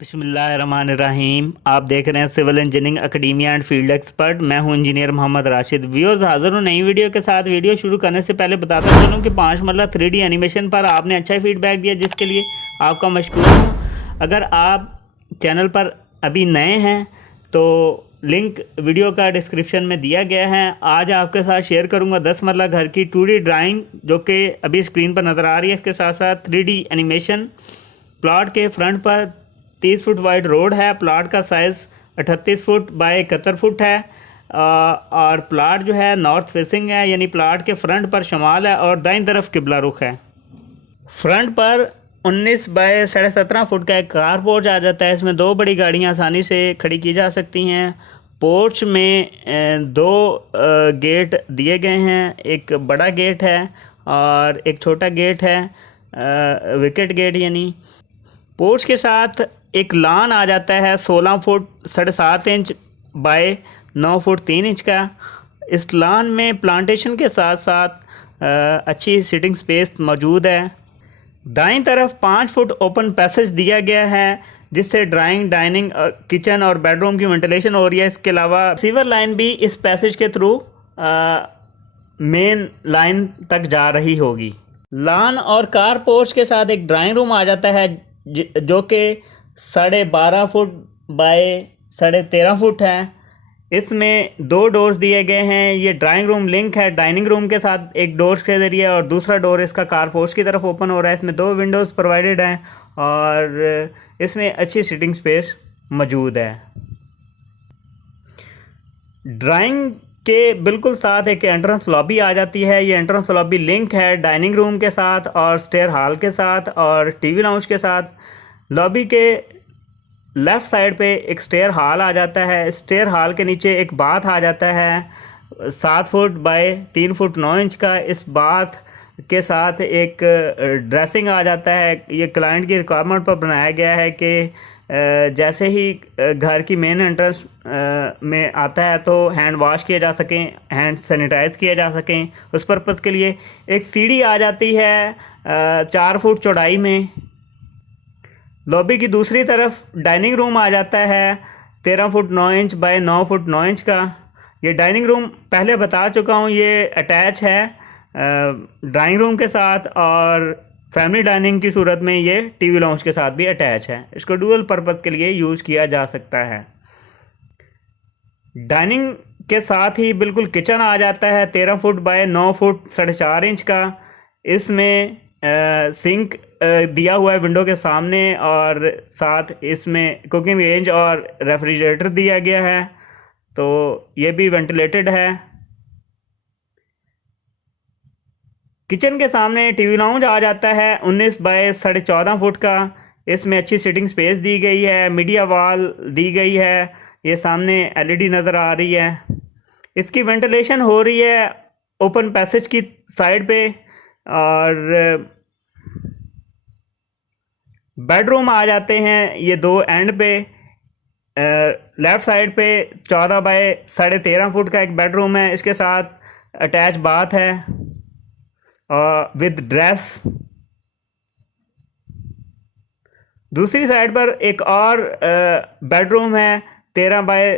बिस्मिल्लाहिर्रहमानिर्रहीम। आप देख रहे हैं civil engineering academia and field expert. मैं हूं इंजीनियर मोहम्मद राशिद। व्यूअर्स, हाजिर हूं नई वीडियो के साथ। वीडियो शुरू करने से पहले बताता चलूं कि 5 मरला 3D एनिमेशन पर आपने अच्छा ही फीडबैक दिया, जिसके लिए आपका मशकूर हूं। अगर आप चैनल पर अभी नए हैं तो लिंक वीडियो का डिस्क्रिप्शन में दिया गया है। आज आपके साथ शेयर करूंगा 10 मरला घर की 2D ड्राइंग, जो कि अभी स्क्रीन पर नज़र आ रही है। इसके साथ साथ 3D एनिमेशन। प्लॉट के फ्रंट पर 30 फुट वाइड रोड है। प्लाट का साइज़ 38 फुट बाय 71 फुट है। और प्लाट जो है नॉर्थ फेसिंग है, यानी प्लाट के फ्रंट पर शमाल है और दाईं तरफ किबला रुख है। फ्रंट पर 19 बाय 17.5 फुट का एक कार पोर्च आ जाता है। इसमें 2 बड़ी गाड़ियां आसानी से खड़ी की जा सकती हैं। पोर्च में 2 गेट दिए गए हैं। एक बड़ा गेट है और एक छोटा गेट है, विकेट गेट यानी। पोर्च के साथ एक लान आ जाता है 16 foot 7.5 inch by 9 foot 3 inch का। इस लान में प्लांटेशन के साथ साथ अच्छी सिटिंग स्पेस मौजूद है। दाईं तरफ 5 फुट ओपन पैसेज दिया गया है, जिससे ड्राइंग, डाइनिंग, किचन और बेडरूम की वेंटिलेशन हो रही है। इसके अलावा सीवर लाइन भी इस पैसेज के थ्रू मेन लाइन तक जा रही होगी। लान और कार पोर्च के साथ एक ड्राइंग रूम आ जाता है, जो कि 12.5 फुट बाय 13.5 फुट है। इसमें 2 डोर्स दिए गए हैं। ये ड्राइंग रूम लिंक है डाइनिंग रूम के साथ एक डोर के ज़रिए, और दूसरा डोर इसका कार पोर्च की तरफ ओपन हो रहा है। इसमें 2 विंडोज़ प्रोवाइडेड हैं और इसमें अच्छी सिटिंग स्पेस मौजूद है। ड्राइंग के बिल्कुल साथ एक एंट्रेंस लॉबी आ जाती है। ये एंट्रेंस लॉबी लिंक है डाइनिंग रूम के साथ और स्टेयर हॉल के साथ और टीवी लाउंज के साथ। लॉबी के लेफ़्ट साइड पे एक स्टेयर हॉल आ जाता है। स्टेयर हॉल के नीचे एक बाथ आ जाता है 7 फुट बाय 3 फुट 9 इंच का। इस बाथ के साथ एक ड्रेसिंग आ जाता है। ये क्लाइंट की रिक्वायरमेंट पर बनाया गया है कि जैसे ही घर की मेन एंट्रेंस में आता है तो हैंड वॉश किए जा सकें, हैंड सैनिटाइज किए जा सकें। उस पर्पज़ के लिए एक सीढ़ी आ जाती है 4 फुट चौड़ाई में। लॉबी की दूसरी तरफ डाइनिंग रूम आ जाता है 13 foot 9 inch by 9 foot 9 inch का। ये डाइनिंग रूम पहले बता चुका हूँ, ये अटैच है ड्राइंग रूम के साथ, और फैमिली डाइनिंग की सूरत में ये टीवी लाउंज के साथ भी अटैच है। इसको डुअल पर्पज़ के लिए यूज़ किया जा सकता है। डाइनिंग के साथ ही बिल्कुल किचन आ जाता है 13 फुट बाय 9 फुट 4.5 इंच का। इसमें सिंक दिया हुआ है विंडो के सामने, और साथ इसमें कुकिंग रेंज और रेफ्रिजरेटर दिया गया है, तो ये भी वेंटिलेटेड है। किचन के सामने टीवी लाउंज आ जाता है 19 बाय 14.5 फुट का। इसमें अच्छी सिटिंग स्पेस दी गई है, मीडिया वॉल दी गई है। ये सामने LED नज़र आ रही है। इसकी वेंटिलेशन हो रही है ओपन पैसेज की साइड पे। और बेडरूम आ जाते हैं ये 2 एंड पे। लेफ़्ट साइड पे 14 बाय 13.5 फुट का एक बेडरूम है। इसके साथ अटैच बाथ है और विद ड्रेस। दूसरी साइड पर एक और बेडरूम है 13 बाय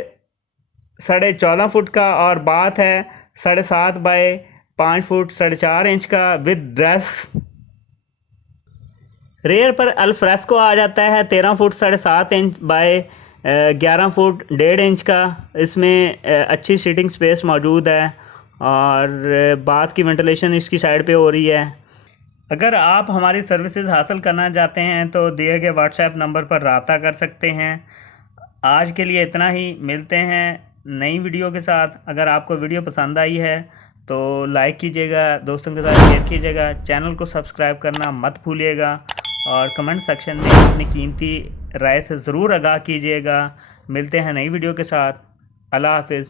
14.5 फुट का, और बाथ है 7.5 बाय 5 फुट 4.5 इंच का विद ड्रेस। रेयर पर अल्फ्रेस्को आ जाता है 13 foot 7.5 inch by 11 foot 1.5 inch का। इसमें अच्छी सीटिंग स्पेस मौजूद है और बाथ की वेंटिलेशन इसकी साइड पे हो रही है। अगर आप हमारी सर्विसेज हासिल करना चाहते हैं तो दिए गए व्हाट्सएप नंबर पर रब्ता कर सकते हैं। आज के लिए इतना ही, मिलते हैं नई वीडियो के साथ। अगर आपको वीडियो पसंद आई है तो लाइक कीजिएगा, दोस्तों के साथ शेयर कीजिएगा, चैनल को सब्सक्राइब करना मत भूलिएगा, और कमेंट सेक्शन में अपनी कीमती राय से ज़रूर आगाह कीजिएगा। मिलते हैं नई वीडियो के साथ। अल्लाह हाफिज़।